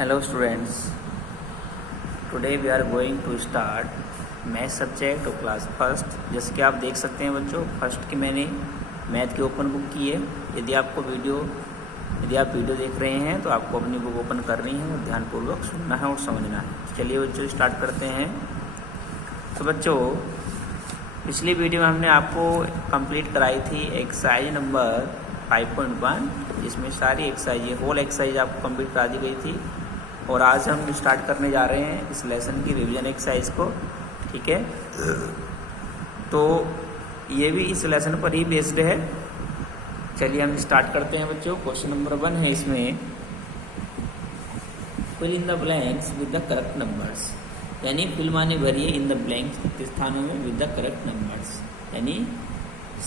Hello students, today we are going to start math subject और class first. जैसे कि आप देख सकते हैं बच्चों, फर्स्ट की मैंने मैथ की ओपन बुक की है। यदि आप वीडियो देख रहे हैं तो आपको अपनी बुक ओपन करनी है और ध्यानपूर्वक सुनना है और समझना है। चलिए बच्चों स्टार्ट करते हैं। तो बच्चों पिछली वीडियो में हमने आपको कंप्लीट कराई थी एक्सरसाइज नंबर 5.1, जिसमें सारी एक्सरसाइज होल एक्सरसाइज आपको कंप्लीट करा दी गई थी। और आज हम स्टार्ट करने जा रहे हैं इस लेसन की रिवीजन एक्सरसाइज को, ठीक है। तो ये भी इस लेसन पर ही बेस्ड है। चलिए हम स्टार्ट करते हैं बच्चों। क्वेश्चन नंबर 1 है इसमें, fill in the blanks with the correct numbers, यानी फिल माने भरिए इन द ब्लैंक्स स्थानों में विद द करेक्ट नंबर्स, यानी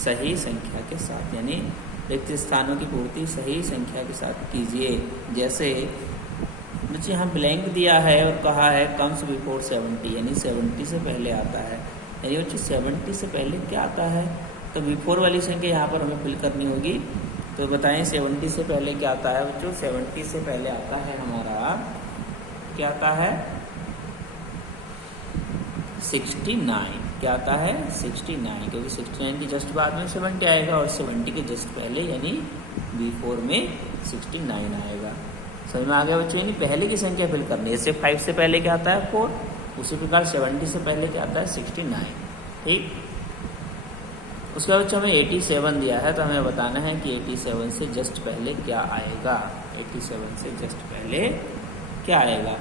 सही संख्या के साथ, यानी रिक्त स्थानों की पूर्ति सही संख्या के साथ कीजिए। जैसे बच्चे यहाँ ब्लैंक दिया है और कहा है कम्स बिफोर 70, यानी 70 से पहले आता है। यानी बच्चे 70 से पहले क्या आता है, तो बिफोर वाली संख्या यहाँ पर हमें फिल करनी होगी। तो बताएं 70 से पहले क्या आता है बच्चों। 70 से पहले आता है हमारा, क्या आता है, 69। क्या आता है, 69, क्योंकि 69 की जस्ट बाद में 70 आएगा और 70 के जस्ट पहले यानी बिफोर में 69 आएगा। समझ में आ गया बच्चों। यानी पहले की संख्या फिल करनी है। जैसे 5 से पहले क्या आता है 4, उसी प्रकार 70 से पहले क्या आता है 69, ठीक। उसके बाद बच्चों हमें 87 दिया है, तो हमें बताना है कि 87 से जस्ट पहले क्या आएगा। 87 से जस्ट पहले क्या आएगा।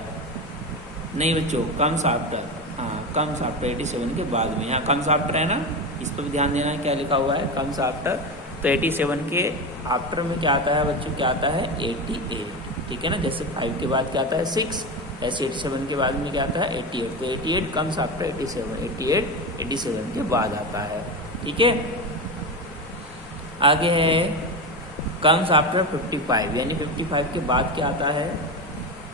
नहीं बच्चों, कम्स आफ्टर, कम्स आफ्टर 87 के बाद में। यहाँ कम्स आफ्टर है ना, इस पर भी ध्यान देना है क्या लिखा हुआ है, कम्स आफ्टर। तो 87 के आफ्टर में क्या आता है बच्चों, क्या आता है 88, ठीक है ना। जैसे 5 के बाद क्या आता है 6, ऐसे 87 के बाद में क्या आता है 88। तो 88 कम्स आफ्टर 87, 87 के बाद आता है, ठीक है। आगे है कम्स आफ्टर 55, यानी 55 के बाद क्या आता है,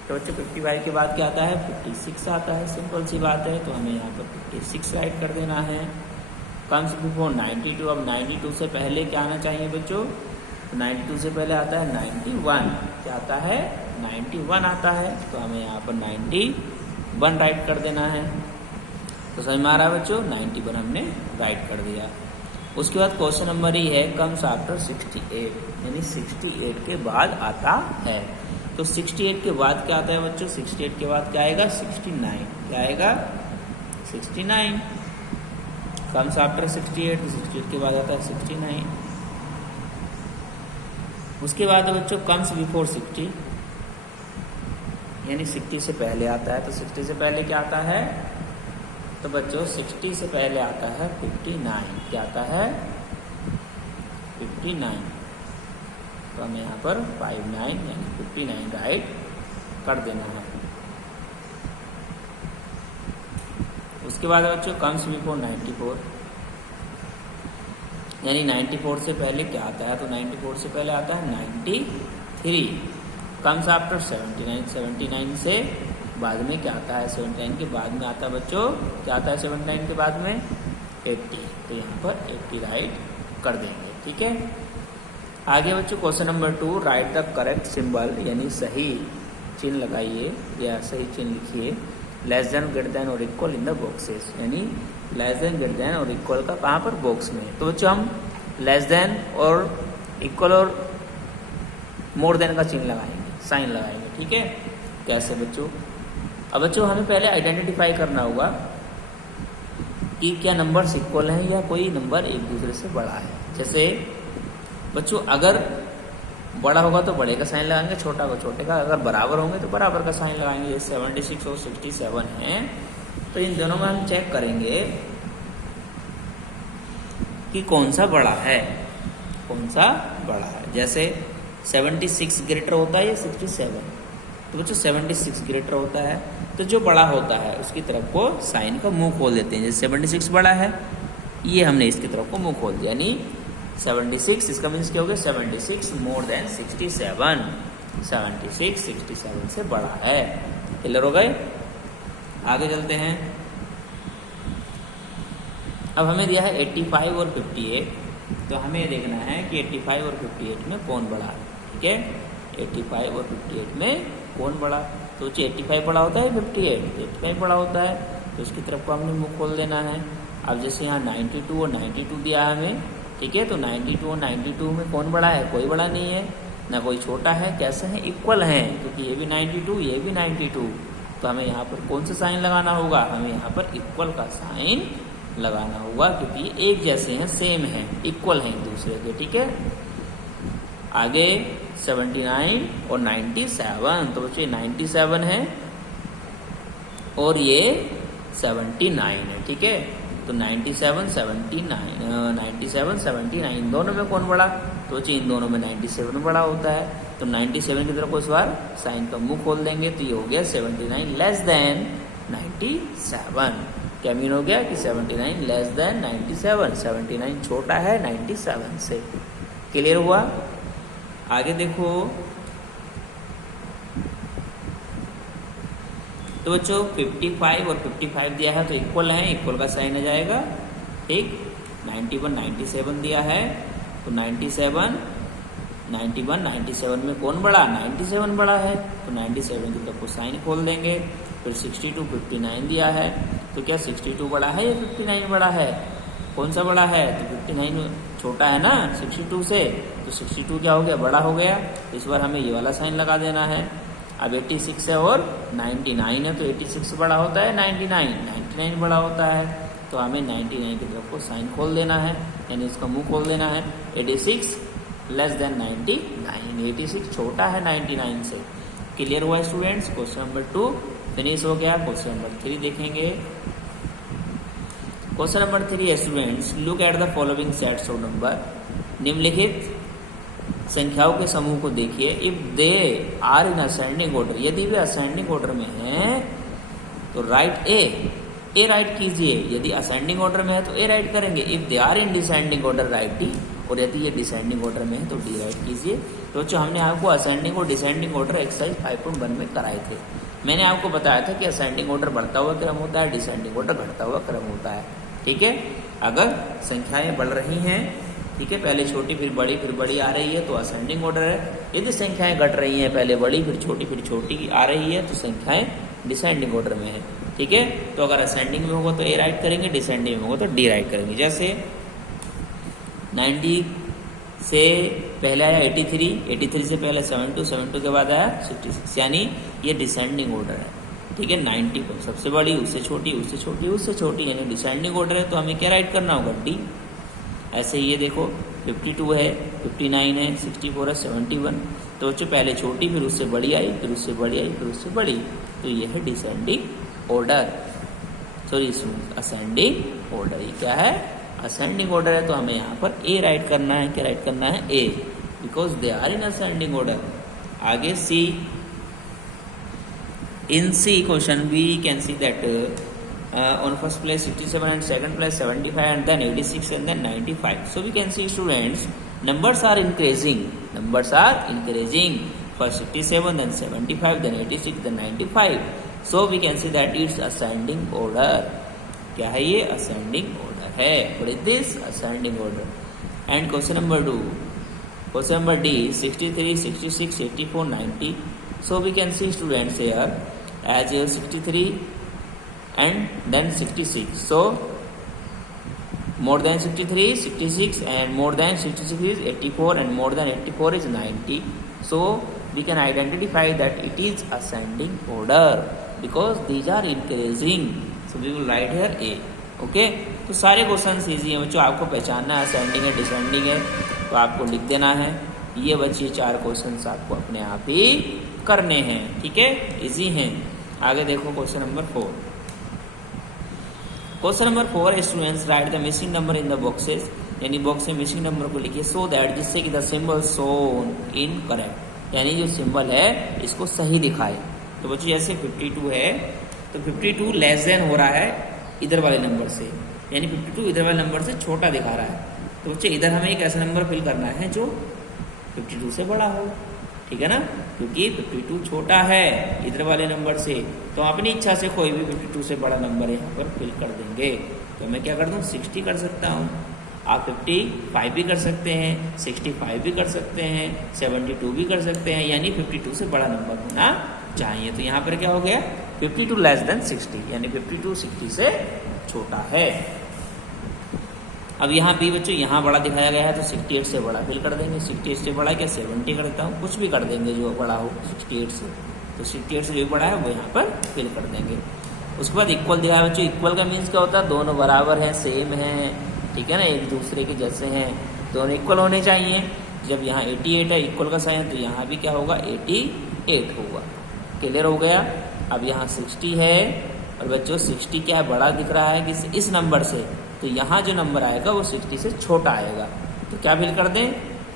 तो बच्चों 55 के बाद क्या आता है 56 आता है। सिंपल सी बात है, तो हमें यहाँ पर 56 राइट कर देना है। कम्स बिफोर 92, अब 92 से पहले क्या आना चाहिए बच्चों, तो 92 से पहले आता है 91, क्या आता है 91 आता है। तो हमें यहाँ पर 91 राइट कर देना है। तो समझ में आ रहा है बच्चों, 91 हमने राइट कर दिया। उसके बाद क्वेश्चन नंबर ही है कम्स आफ्टर 68, यानी 68 के बाद आता है। तो 68 के बाद क्या आता है बच्चों, 68 के बाद क्या आएगा 69, क्या आएगा 69। कम्स आफ्टर 68, 68 के बाद आता है 69। उसके बाद बच्चों कम्स बिफोर 60, यानी 60 से पहले आता है। तो 60 से पहले क्या आता है, तो बच्चों 60 से पहले आता है 59, क्या आता है 59। तो हमें यहाँ पर 59 यानी 59 राइट कर देना है। उसके बाद बच्चों कम्स बिफोर 94, यानी 94 से पहले क्या आता है, तो 94 से पहले आता है 93। कम्स आफ्टर 79, 79 से बाद में क्या आता है, 79 के बाद में आता है बच्चों, क्या आता है 79 के बाद में 80। तो यहाँ पर 80 राइट कर देंगे, ठीक है। आगे बच्चों question number 2, right the correct symbol, यानी सही चिन्ह लगाइए या सही चिन्ह लिखिए। लेस देन, ग्रेटर देन और इक्वल इन द बॉक्सेस, यानी लेस देन, ग्रेटर देन और इक्वल का कहाँ पर, बॉक्स में। तो बच्चों हम लेस देन और इक्वल और मोर देन का चिन्ह लगाएंगे, साइन लगाएंगे, ठीक है। कैसे बच्चों, अब बच्चों हमें पहले आइडेंटिफाई करना होगा कि क्या नंबर्स इक्वल हैं या कोई नंबर एक दूसरे से बड़ा है। जैसे बच्चों अगर बड़ा होगा तो बड़े का साइन लगाएंगे, छोटा को छोटे का, अगर बराबर होंगे तो बराबर का साइन लगाएंगे। जैसे 76 और 67 हैं, तो इन दोनों में हम चेक करेंगे कि कौन सा बड़ा है, कौन सा बड़ा है। जैसे 76 ग्रेटर होता है या 67, तो बच्चों 76 ग्रेटर होता है, तो जो बड़ा होता है उसकी तरफ को साइन का मुंह खोल देते हैं। जैसे 76 बड़ा है, ये हमने इसकी तरफ को मुंह खोल दिया, यानी 76, इसका मीन्स क्या हो गया 76 मोर देन 67, 76 67 से बड़ा है। क्लियर हो गए। आगे चलते हैं। अब हमें दिया है 85 और 58, तो हमें देखना है कि 85 और 58 में कौन बड़ा है, ठीक है। 85 और 58 में कौन बड़ा? तो 85 बड़ा होता है 58? 85 बड़ा होता है, तो इसकी तरफ को हमने मुंह खोल देना है। अब जैसे यहाँ 92 और 92 दिया है हमें, ठीक है, तो 92 और 92 में कौन बड़ा है? कोई बड़ा नहीं है, ना कोई छोटा है। कैसे हैं? इक्वल हैं, क्योंकि ये भी 92 ये भी 92। तो हमें यहाँ पर कौन सा साइन लगाना होगा? हमें यहाँ पर इक्वल का साइन लगाना होगा, क्योंकि ये एक जैसे हैं, सेम हैं, इक्वल हैं एक दूसरे के, ठीक है। आगे 79 और 97, तो बच्चे 97 है और ये 79 है, ठीक है। तो 97 79 दोनों में कौन बड़ा? तो बच्चे इन दोनों में 97 बड़ा होता है, तो 97 की तरफ को इस बार साइन का मुंह खोल देंगे, तो ये हो गया 79 लेस देन 97। क्या मीन हो गया कि 79 लेस देन 97, 79 छोटा है 97 से। क्लियर हुआ? आगे देखो, तो बच्चों 55 और 55 दिया है तो इक्वल है, इक्वल का साइन आ जाएगा, ठीक। 91 97 दिया है, तो 97 91 97 में कौन बड़ा? 97 बड़ा है, तो 97 की तरफ को साइन खोल देंगे। फिर 62 59 दिया है, तो क्या 62 बड़ा है या 59 बड़ा है? कौन सा बड़ा है? तो 59 छोटा है ना 62 से, तो 62 क्या हो गया? बड़ा हो गया। इस बार हमें ये वाला साइन लगा देना है। अब 86 है और 99 है, तो 86 बड़ा होता है 99 बड़ा होता है, तो हमें 99 की तरफ को साइन खोल देना है, यानी इसका मुंह खोल देना है। 86 लेस देन 99, 86 छोटा है 99 से। क्लियर हुआ स्टूडेंट्स? क्वेश्चन नंबर 2 फिनिश हो गया। क्वेश्चन नंबर 3 देखेंगे। Question number 3 students, look at the following sets of number. निम्नलिखित संख्याओं के समूह को देखिए। If they are in ascending order, यदि वे असेंडिंग ऑर्डर में हैं तो राइट ए राइट कीजिए। यदि असेंडिंग ऑर्डर में है तो ए राइट करेंगे। If they are in descending order write D, और यदि ये डिसेंडिंग ऑर्डर में है तो डी राइट कीजिए। तो बच्चों हमने आपको असेंडिंग और डिसेंडिंग ऑर्डर एक्सरसाइज 5.1 में कराए थे। मैंने आपको बताया था कि असेंडिंग ऑर्डर बढ़ता हुआ क्रम होता है, डिसेंडिंग ऑर्डर घटता हुआ क्रम होता है, ठीक है। अगर संख्याएं बढ़ रही हैं, ठीक है, पहले छोटी फिर बड़ी आ रही है तो असेंडिंग ऑर्डर है। यदि संख्याएं घट रही हैं, पहले बड़ी फिर छोटी आ रही है, तो संख्याएं डिसेंडिंग ऑर्डर में है, ठीक है। तो अगर असेंडिंग में होगा तो ए राइट करेंगे, डिसेंडिंग में होगा तो डी राइट करेंगे। जैसे 90 से पहले आया 83 से पहले 72 के बाद आया 66, यानी ये डिसेंडिंग ऑर्डर है, ठीक है। 90 को सबसे बड़ी, उससे छोटी यानी डिसेंडिंग ऑर्डर है, तो हमें क्या राइट करना होगा? डी। ऐसे ही ये देखो 52 है, 59 है, 64 है, 71, तो बच्चों पहले छोटी फिर उससे बड़ी आई, फिर उससे बड़ी आई, फिर उससे बड़ी, तो ये है descending order, sorry ascending order. ये क्या है? असेंडिंग ऑर्डर है, तो हमें यहाँ पर ए राइट करना है। क्या राइट करना है? A, because they are in ascending order. आगे C, in C question we can see that on first place 67 and second place 75 and then 86 and then 95. So we can see students, numbers are increasing. First 67, then 75, then 86, then 95. So we can see that it's ascending order. क्या है ये? ascending order है. What is this? ascending order. And question number 2. Question number D, 63, 66, 84, 90. So we can see students here, as here 63 and then 66. So more than 63 is 66 and more than 66 is 84 and more than 84 is 90. So we can identify that it is ascending order because these are increasing. So we will write here A. Okay? तो सारे question easy हैं बच्चों, आपको पहचानना है ascending है descending है तो आपको लिख देना है। ये बच्चे 4 क्वेश्चन आपको अपने आप ही करने हैं, ठीक है, इजी हैं। आगे देखो question number 4। Question number 4 students right the missing number in the boxes, यानी बॉक्स में मिसिंग नंबर को लिखिए सो दैट, जिससे कि the symbol shown in correct, यानी जो सिंबल है इसको सही दिखाए। तो बच्चों जैसे 52 है तो 52 लेस देन हो रहा है इधर वाले नंबर से, यानी 52 इधर वाले नंबर से छोटा दिखा रहा है। तो बच्चे इधर हमें एक ऐसा नंबर फिल करना है जो 52 से बड़ा हो, ठीक है ना, क्योंकि 52 छोटा है इधर वाले नंबर से, तो अपनी इच्छा से कोई भी 52 से बड़ा नंबर यहाँ पर फिल कर देंगे। तो मैं क्या कर दूँ? 60 कर सकता हूँ। आप 55 भी कर सकते हैं, 65 भी कर सकते हैं, 72 भी कर सकते हैं, यानी 52 से बड़ा नंबर होना चाहिए। तो यहाँ पर क्या हो गया 52 लेस देन 60, यानी 52 60 से छोटा है। अब यहाँ भी बच्चों यहाँ बड़ा दिखाया गया है तो 68 से बड़ा फिल कर देंगे। 68 से बड़ा क्या 70 कर देता हूँ, कुछ भी कर देंगे जो बड़ा हो 68 से। तो 68 से जो बड़ा है वो यहाँ पर फिल कर देंगे। उसके बाद इक्वल दिया है बच्चों। इक्वल का मीन्स क्या होता है, दोनों बराबर हैं, सेम हैं, ठीक है ना, एक दूसरे के जैसे हैं, दोनों इक्वल होने चाहिए। जब यहाँ 88 है इक्वल का साइन, तो यहाँ भी क्या होगा 88 होगा। क्लियर हो गया। अब यहाँ 60 है और बच्चों 60 क्या है, बड़ा दिख रहा है कि इस नंबर से, तो यहाँ जो नंबर आएगा वो 60 से छोटा आएगा। तो क्या फिल कर दें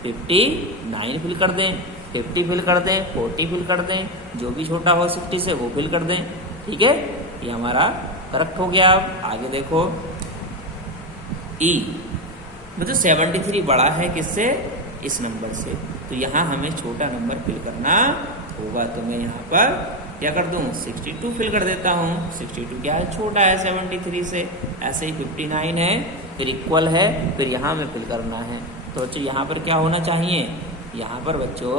59 फिल कर दें, 50 फिल कर दें, 40 फिल कर दें, जो भी छोटा हो 60 से वो फिल कर दें। ठीक है, ये हमारा करेक्ट हो गया। अब आगे देखो ई, मतलब 73 बड़ा है किससे, इस नंबर से, तो यहाँ हमें छोटा नंबर फिल करना होगा। तो मैं यहाँ पर क्या कर दूँ 62 फिल कर देता हूँ। 62 क्या है, छोटा है 73 से। ऐसे ही 59 है, फिर इक्वल है, फिर यहाँ में फिल करना है। तो बच्चों यहाँ पर क्या होना चाहिए, यहाँ पर बच्चों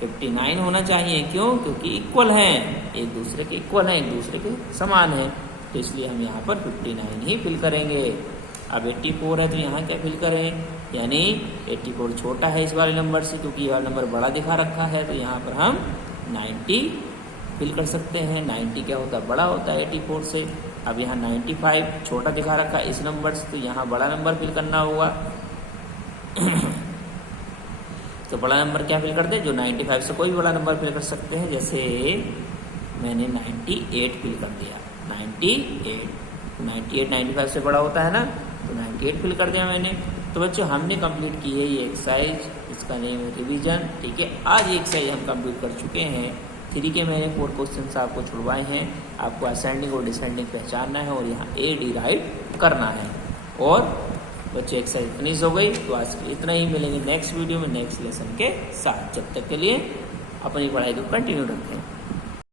59 होना चाहिए। क्यों, क्योंकि इक्वल हैं, एक दूसरे के इक्वल हैं, एक दूसरे के समान हैं, तो इसलिए हम यहाँ पर 59 ही फिल करेंगे। अब 84 है तो यहाँ क्या फिल करें, यानी 84 छोटा है इस वाले नंबर से, क्योंकि ये वाला नंबर बड़ा दिखा रखा है, तो यहाँ पर हम 90 फिल कर सकते हैं। 90 क्या होता है, बड़ा होता है 84 से। अब यहाँ 95 छोटा दिखा रखा है इस नंबर से, तो यहाँ बड़ा नंबर फिल करना होगा। तो बड़ा नंबर क्या फिल करते हैं, जो 95 से कोई भी बड़ा नंबर फिल कर सकते हैं। जैसे मैंने 98 फिल कर दिया, 98 95 से बड़ा होता है ना, तो 98 फिल कर दिया मैंने। तो बच्चों हमने कंप्लीट की है ये एक्सरसाइज, इसका नेम है रिवीजन। ठीक है, आज ये एक्सरसाइज हम कंप्लीट कर चुके हैं। 3 के मैंने 4 क्वेश्चन आपको छुड़वाए हैं। आपको असेंडिंग और डिसेंडिंग पहचानना है और यहाँ ए डिराइव करना है। और बच्चे एक्सरसाइज फिनिश हो गई। तो आज इतना ही, मिलेंगे नेक्स्ट वीडियो में नेक्स्ट लेसन के साथ। जब तक के लिए अपनी पढ़ाई को कंटिन्यू रखें।